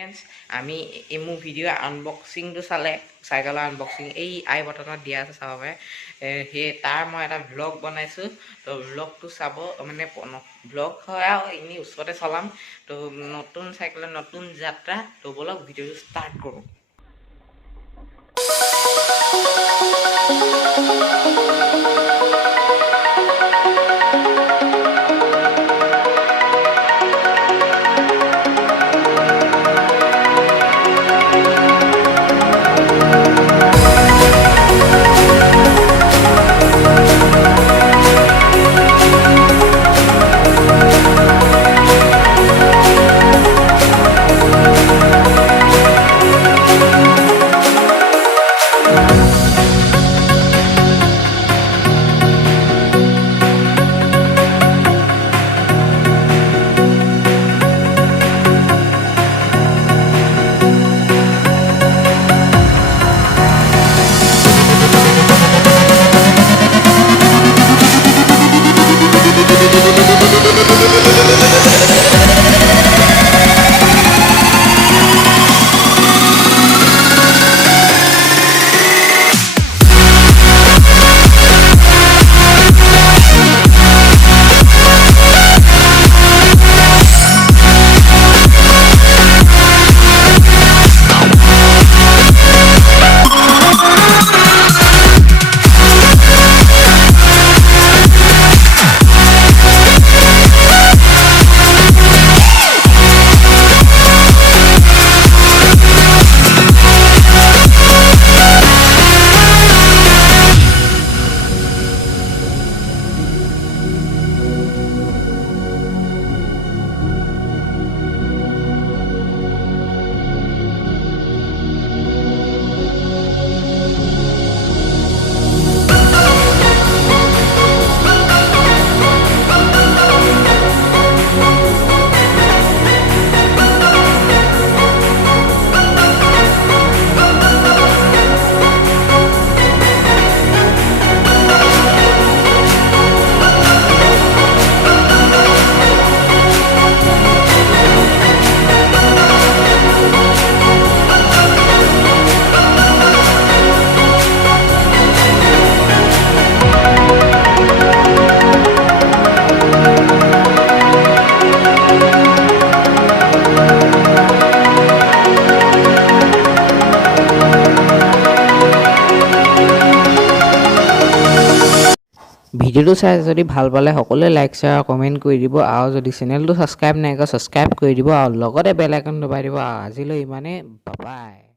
friends आमी emu video unboxing तो साले साइकेल अनबॉक्सिंग এই আই বটনত দিয়া আছে চাব পাৰে হে তাৰ মই এটা ব্লগ বনাইছো তো ব্লগটো চাব মানে ব্লগ হয় আৰু ইনি ওচৰতে চলাম তো নতুন সাইকেলৰ নতুন যাত্ৰা তো বলক ভিডিওটো স্টাৰ্ট কৰো ভিডিওটো চাই যদি ভাল পালে সকলোৱে লাইক শেয়াৰ কমেন্ট কৰি দিব আৰু যদি চেনেলটো সাবস্ক্ৰাইব নাই কৰা সাবস্ক্ৰাইব কৰি দিব আৰু লগতে বেল আইকন দবাই দিব আজিলৈ ইমানে বাই বাই